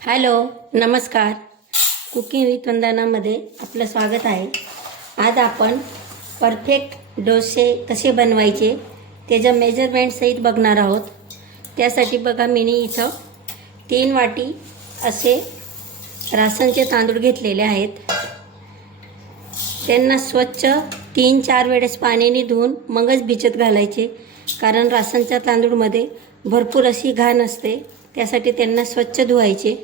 Hello, नमस्कार. Cooking with वंदनामध्ये आपलं स्वागत आहे. आज आपण परफेक्ट डोसे कसे बनवायचे त्याच्या मेजरमेंटसहित बघणार आहोत. त्यासाठी बघा, मी इथं 3 वाटी असे राशनचे तांदूळ घेतलेले आहेत. त्यांना स्वच्छ 3-4 वेळेस पाण्याने धुवून मगच भिजत घालायचे, कारण राशनच्या तांदूळमध्ये भरपूर अशी घाण असते. त्यासाठी त्यांना स्वच्छ धुवायचे.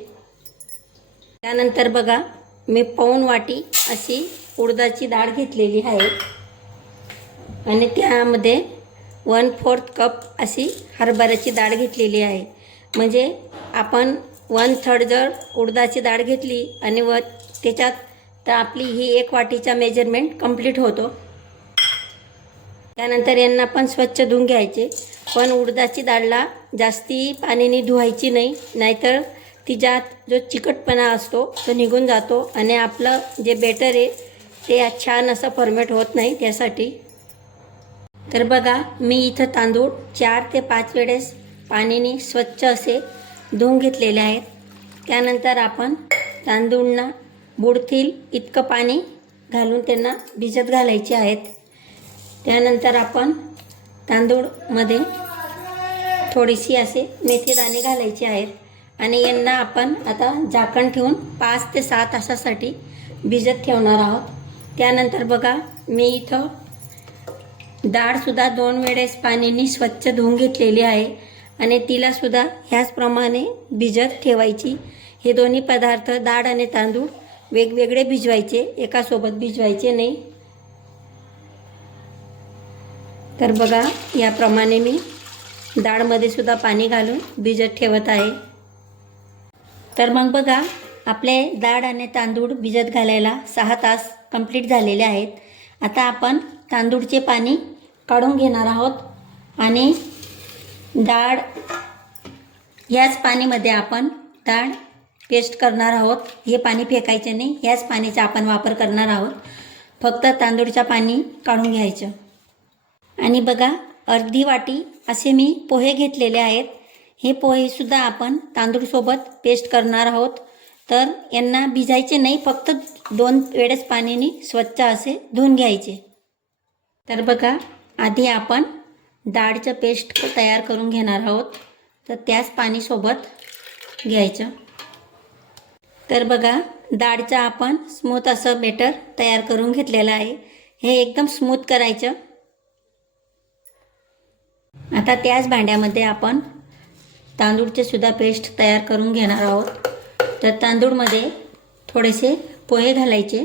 त्यानंतर बघा, मी पाऊण वाटी अशी उडदाची डाळ घेतलेली आहे आणि त्यामध्ये 1/4 कप अशी हरभऱ्याची डाळ घेतलेली आहे. म्हणजे आपण 1/3 जर उडदाची डाळ घेतली आणि त्याच्यात तर आपली ही 1 वाटीचा मेजरमेंट कंप्लीट होतो. त्यानंतर यांना पण स्वच्छ धुवून घ्यायचे. पण उडदाची डाळला जास्ती पाण्याने धुवायची नाही, नाहीतर तिच्यात जो चिकटपणा असतो तो निघून जातो आणि आपलं जे बेटर आहे ते छान असं फॉर्मेट होत नाही. त्यासाठी तर बघा, मी इथं तांदूळ 4 ते 5 वेळेस पाण्याने स्वच्छ असे धुवून घेतलेले आहेत. त्यानंतर आपण तांदूळना बुडतील इतकं पाणी घालून त्यांना भिजत घालायचे आहेत. त्यानंतर आपण तांदूळमध्ये थोडीशी असे मेथीदाणे घालायचे आहेत आणि यांना आपण आता झाकण ठेवून 5 ते 7 तासासाठी भिजत ठेवणार आहोत. त्यानंतर बघा, मी इथं डाळसुद्धा 2 वेळेस पाण्याने स्वच्छ धुवून घेतलेली आहे आणि तिलासुद्धा ह्याचप्रमाणे भिजत ठेवायची. हे दोन्ही पदार्थ, डाळ आणि तांदूळ, वेगवेगळे भिजवायचे, एकासोबत भिजवायचे नाही. तर बघा, याप्रमाणे मी डाळमध्ये सुद्धा पाणी घालून भिजत ठेवत आहे. तर मग बघा, आपले डाळ आणि तांदूळ भिजत घालायला 6 तास कंप्लीट झालेले आहेत. आता आपण तांदूळचे पाणी काढून घेणार आहोत आणि डाळ याच पाणीमध्ये आपण डाळ पेस्ट करणार आहोत. हे पाणी फेकायचे नाही, याच पाण्याचा आपण वापर करणार आहोत. फक्त तांदूळचं पाणी काढून घ्यायचं. आणि बघा, अर्धी वाटी असे मी पोहे घेतलेले आहेत. हे पोहेसुद्धा आपण तांदूळसोबत पेस्ट करणार आहोत. तर यांना भिजायचे नाही, फक्त 2 वेळेस पाण्याने स्वच्छ असे धुवून घ्यायचे. तर बघा, आधी आपण डाळचं पेस्ट तयार करून घेणार आहोत. तर त्याच पाणीसोबत घ्यायचं. तर बघा, डाळचं आपण स्मूथ असं बेटर तयार करून घेतलेलं आहे. हे एकदम स्मूथ करायचं. आता त्याच भांड्यामध्ये आपण तांदूळचे सुद्धा पेस्ट तयार करून घेणार आहोत. तर तांदूळमध्ये थोडेसे पोहे घालायचे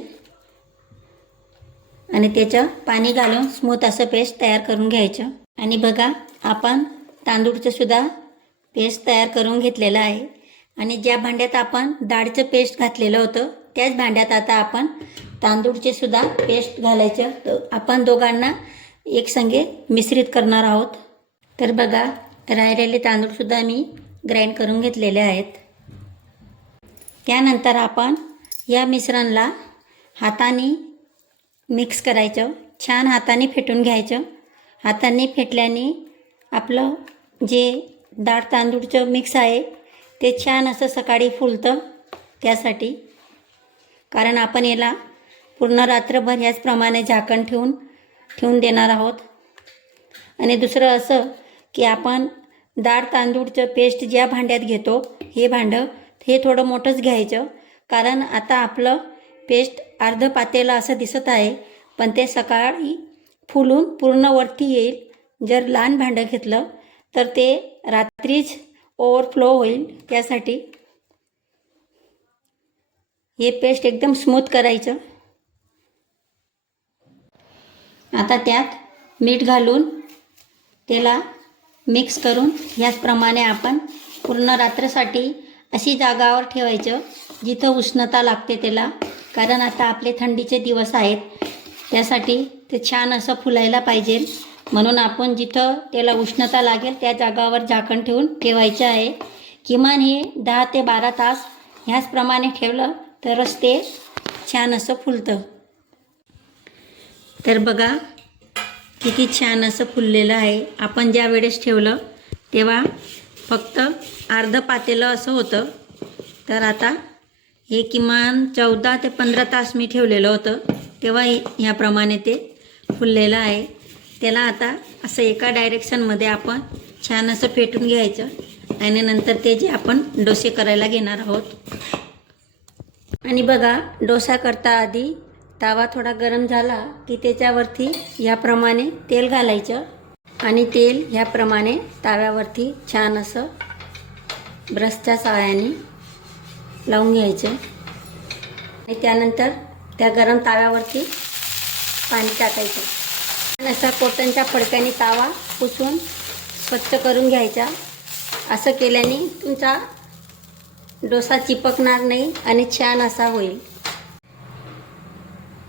आणि त्याचं पाणी घालून स्मूथ असं पेस्ट तयार करून घ्यायचं. आणि बघा, आपण तांदूळचं सुद्धा पेस्ट तयार करून घेतलेलं आहे आणि ज्या भांड्यात आपण डाळचं पेस्ट घातलेलं होतं त्याच भांड्यात आता आपण तांदूळचे सुद्धा पेस्ट घालायचं. तर आपण दोघांना एकसंगे मिश्रित करणार आहोत. तर बघा, राहिलेले तांदूळसुद्धा मी ग्राइंड करून घेतलेले आहेत. त्यानंतर आपण या मिश्रणला हाताने मिक्स करायचं. छान हाताने फेटून घ्यायचं. हाताने फेटल्याने आपलं जे डाळ तांदूळचं मिक्स आहे ते छान असं सकाळी फुलतं. त्यासाठी, कारण आपण याला पूर्ण रात्रभर ह्याचप्रमाणे झाकण ठेवून देणार आहोत. आणि दुसरं असं की आपण डाळ तांदूळचं पेस्ट ज्या भांड्यात घेतो हे भांडं हे थोडं मोठंच घ्यायचं, कारण आता आपलं पेस्ट अर्ध पातेलं असं दिसत आहे, पण ते सकाळी फुलून पूर्ण वरती येईल. जर लहान भांडं घेतलं तर ते रात्रीच ओव्हरफ्लो होईल. त्यासाठी हे पेस्ट एकदम स्मूथ करायचं. आता त्यात मीठ घालून त्याला मिक्स करून ह्याचप्रमाणे आपण पूर्ण रात्रसाठी अशी जागावर ठेवायचं जिथं उष्णता लागते त्याला, कारण आता आपले थंडीचे दिवस आहेत. त्यासाठी ते छान असं फुलायला पाहिजे. म्हणून आपण जिथं त्याला उष्णता लागेल त्या जागावर झाकण ठेवायचं आहे. किमान हे 10 ते 12 तास ह्याचप्रमाणे ठेवलं तरच ते छान असं फुलतं. तर बघा, किती छान असं फुललेलं आहे. आपण ज्या वेळेस ठेवलं तेव्हा फक्त अर्ध पातेलं असं होतं, तर आता हे किमान 14 ते 15 तास मी ठेवलेलं होतं, तेव्हा ह्याप्रमाणे ते फुललेलं आहे. त्याला आता असं एका डायरेक्शनमध्ये आपण छान असं फेटून घ्यायचं आणि नंतर ते जे आपण डोसे करायला घेणार आहोत. आणि बघा, डोसा करता आधी तवा थोडा गरम झाला की त्याच्यावरती याप्रमाणे तेल घालायचं आणि तेल ह्याप्रमाणे तव्यावरती छान असं ब्रशच्या सहाय्याने लावून घ्यायचं आणि त्यानंतर त्या गरम तव्यावरती पाणी टाकायचं आणि असा कॉटनच्या फडक्याने तवा पुसून स्वच्छ करून घ्यायचा. असं केल्याने तुमचा डोसा चिपकणार नाही आणि छान असा होईल.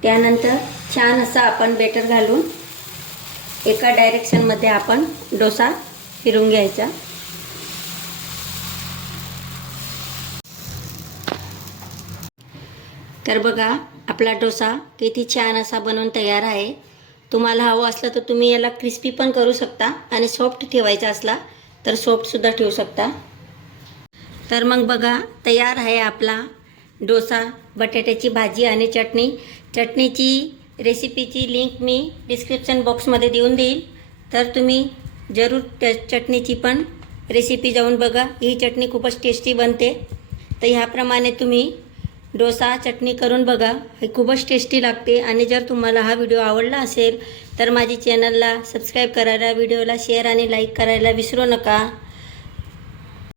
त्यानंतर छान असा आपण बेटर घालून एका डायरेक्शनमध्ये आपण डोसा फिरवून घ्यायचा. तर बघा, आपला डोसा किती छान असा बनवून तयार आहे. तुम्हाला हवं असलं तर तुम्ही याला क्रिस्पी पण करू शकता आणि सॉफ्ट ठेवायचा असला तर सॉफ्टसुद्धा ठेवू शकता. तर मग बघा, तयार आहे आपला डोसा, बटाट्याची भाजी आणि चटणी. चटणीची रेसिपीची लिंक मी डिस्क्रिप्शन बॉक्समध्ये देऊन देईल, तर तुम्ही जरूर त्या चटणीची पण रेसिपी जाऊन बघा. ही चटणी खूपच टेस्टी बनते. तर ह्याप्रमाणे तुम्ही डोसा चटणी करून बघा, हे खूपच टेस्टी लागते. आणि जर तुम्हाला हा व्हिडिओ आवडला असेल तर माझी चॅनलला सबस्क्राईब करायला, व्हिडिओला शेअर आणि लाईक करायला विसरू नका.